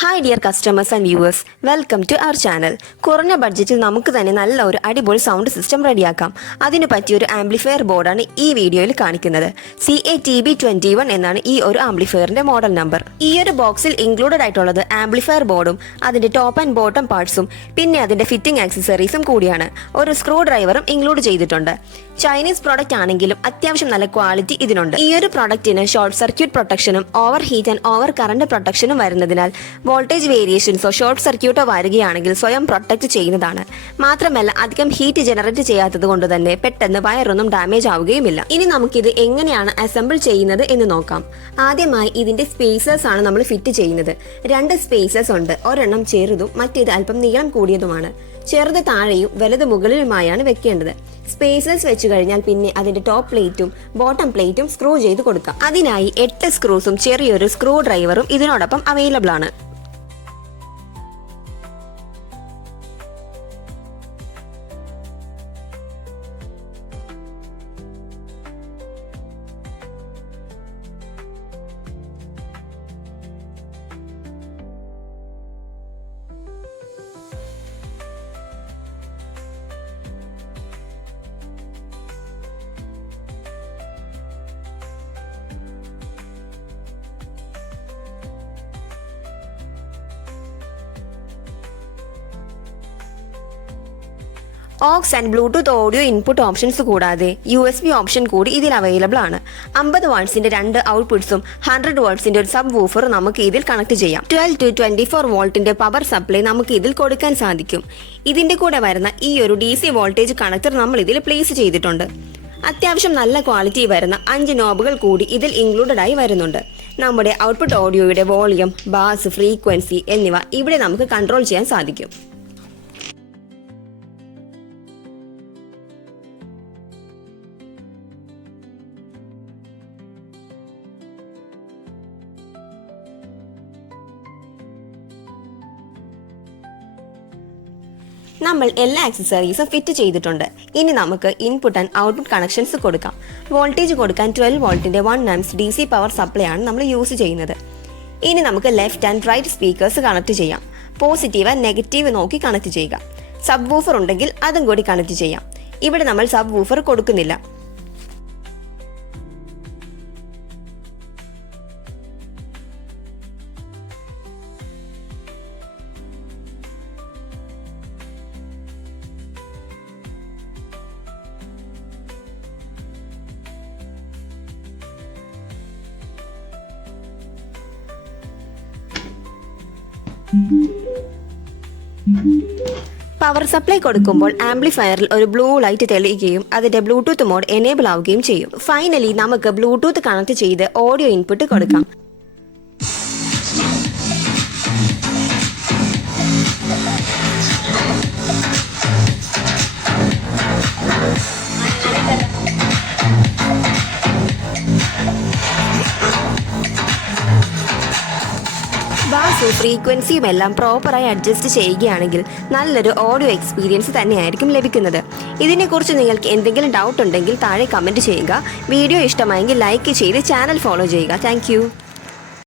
Hi dear customers and viewers, welcome to our channel. കുറഞ്ഞ ബഡ്ജറ്റിൽ നമുക്ക് തന്നെ നല്ല ഒരു അടിപൊളി സൗണ്ട് സിസ്റ്റം റെഡിയാക്കാം. അതിനു പറ്റിയൊരു ആംപ്ലിഫയർ ബോർഡാണ് ഈ വീഡിയോയിൽ കാണിക്കുന്നത്. CATB21 എന്നാണ് ഈ ഒരു ആംപ്ലിഫയറിന്റെ മോഡൽ നമ്പർ. ഈ ഒരു ബോക്സിൽ ഇൻക്ലൂഡഡ് ആയിട്ടുള്ളത് ആംപ്ലിഫയർ ബോർഡും അതിന്റെ ടോപ്പ് ആൻഡ് ബോട്ടം പാർട്സും പിന്നെ അതിന്റെ ഫിറ്റിംഗ് ആക്സസറീസും കൂടിയാണ്. ഒരു സ്ക്രൂ ഡ്രൈവറും ഇൻക്ലൂഡ് ചെയ്തിട്ടുണ്ട്. ചൈനീസ് പ്രോഡക്റ്റ് ആണെങ്കിലും അത്യാവശ്യം നല്ല ക്വാളിറ്റി ഇതിനുണ്ട്. ഈ ഒരു പ്രോഡക്റ്റിന് ഷോർട്ട് സർക്യൂട്ട് പ്രൊട്ടക്ഷനും over heat and over current പ്രൊട്ടക്ഷനും വരുന്നതിനാൽ വോൾട്ടേജ് വേരിയേഷൻസോ ഷോർട്ട് സർക്യൂട്ടോ വരികയാണെങ്കിൽ സ്വയം പ്രൊട്ടക്ട് ചെയ്യുന്നതാണ്. മാത്രമല്ല അധികം ഹീറ്റ് ജനറേറ്റ് ചെയ്യാത്തത് കൊണ്ട് തന്നെ പെട്ടെന്ന് വയറൊന്നും ഡാമേജ് ആവുകയുമില്ല. ഇനി നമുക്കിത് എങ്ങനെയാണ് അസംബിൾ ചെയ്യുന്നത് എന്ന് നോക്കാം. ആദ്യമായി ഇതിന്റെ സ്പേസേഴ്സ് ആണ് നമ്മൾ ഫിറ്റ് ചെയ്യുന്നത്. 2 സ്പേസേഴ്സ് ഉണ്ട്. ഒരെണ്ണം ചെറുതും മറ്റേത് അല്പം നീളം കൂടിയതുമാണ്. ചെറുത് താഴെയും വലുത് മുകളിലുമായാണ് വെക്കേണ്ടത്. സ്പേസേഴ്സ് വെച്ച് കഴിഞ്ഞാൽ പിന്നെ അതിന്റെ ടോപ്പ് പ്ലേറ്റും ബോട്ടം പ്ലേറ്റും സ്ക്രൂ ചെയ്ത് കൊടുക്കാം. അതിനായി 8 സ്ക്രൂസും ചെറിയൊരു സ്ക്രൂ ഡ്രൈവറും ഇതിനോടൊപ്പം അവൈലബിൾ ആണ്. Aux and bluetooth audio input options കൂടാതെ USB ഓപ്ഷൻ കൂടി ഇതിൽ അവൈലബിൾ ആണ്. 50 വാട്ട്സിന്റെ 2 ഔട്ട്പുട്ട്സും 100 വാട്ട്സിന്റെ ഒരു സബ് വൂഫർ നമുക്ക് ഇതിൽ കണക്ട് ചെയ്യാം. 12 to 24 വോൾട്ടിന്റെ പവർ സപ്ലൈ നമുക്ക് ഇതിൽ കൊടുക്കാൻ സാധിക്കും. ഇതിന്റെ കൂടെ വരുന്ന ഈ ഒരു DC വോൾട്ടേജ് കണക്ടർ നമ്മൾ ഇതിൽ പ്ലേസ് ചെയ്തിട്ടുണ്ട്. അത്യാവശ്യം നല്ല ക്വാളിറ്റി വരുന്ന 5 നോബുകൾ കൂടി ഇതിൽ ഇൻക്ലൂഡഡ് ആയി വരുന്നുണ്ട്. നമ്മുടെ ഔട്ട്പുട്ട് ഓഡിയോയുടെ വോളിയം, ബാസ്, ഫ്രീക്വൻസി എന്നിവ ഇവിടെ നമുക്ക് കൺട്രോൾ ചെയ്യാൻ സാധിക്കും. നമ്മൾ എല്ലാ ആക്സസറീസും ഫിറ്റ് ചെയ്തിട്ടുണ്ട്. ഇനി നമുക്ക് ഇൻപുട്ട് ആൻഡ് ഔട്ട്പുട്ട് കണക്ഷൻസ് കൊടുക്കാം. വോൾട്ടേജ് കൊടുക്കാൻ 12 വോൾട്ടിന്റെ 1 amps DC പവർ സപ്ലൈ ആണ് നമ്മൾ യൂസ് ചെയ്യുന്നത്. ഇനി നമുക്ക് left and right speakers connect ചെയ്യാം. പോസിറ്റീവ് ആൻഡ് നെഗറ്റീവ് നോക്കി കണക്ട് ചെയ്യുക. സബ് വൂഫർ ഉണ്ടെങ്കിൽ അതും കൂടി കണക്ട് ചെയ്യാം. ഇവിടെ നമ്മൾ സബ് വൂഫർ കൊടുക്കുന്നില്ല. പവർ സപ്ലൈ കൊടുക്കുമ്പോൾ ആംപ്ലിഫയറിൽ ഒരു ബ്ലൂ ലൈറ്റ് തെളിയുകയും അതിന്റെ ബ്ലൂടൂത്ത് മോഡ് എനേബിൾ ആവുകയും ചെയ്യും. ഫൈനലി നമുക്ക് ബ്ലൂടൂത്ത് കണക്ട് ചെയ്ത് ഓഡിയോ ഇൻപുട്ട് കൊടുക്കാം. ബാസും ഫ്രീക്വൻസിയും എല്ലാം പ്രോപ്പറായി അഡ്ജസ്റ്റ് ചെയ്യുകയാണെങ്കിൽ നല്ലൊരു ഓഡിയോ എക്സ്പീരിയൻസ് തന്നെയായിരിക്കും ലഭിക്കുന്നത്. ഇതിനെക്കുറിച്ച് നിങ്ങൾക്ക് എന്തെങ്കിലും ഡൗട്ട് ഉണ്ടെങ്കിൽ താഴെ കമൻറ്റ് ചെയ്യുക. വീഡിയോ ഇഷ്ടമായെങ്കിൽ ലൈക്ക് ചെയ്ത് ചാനൽ ഫോളോ ചെയ്യുക. താങ്ക്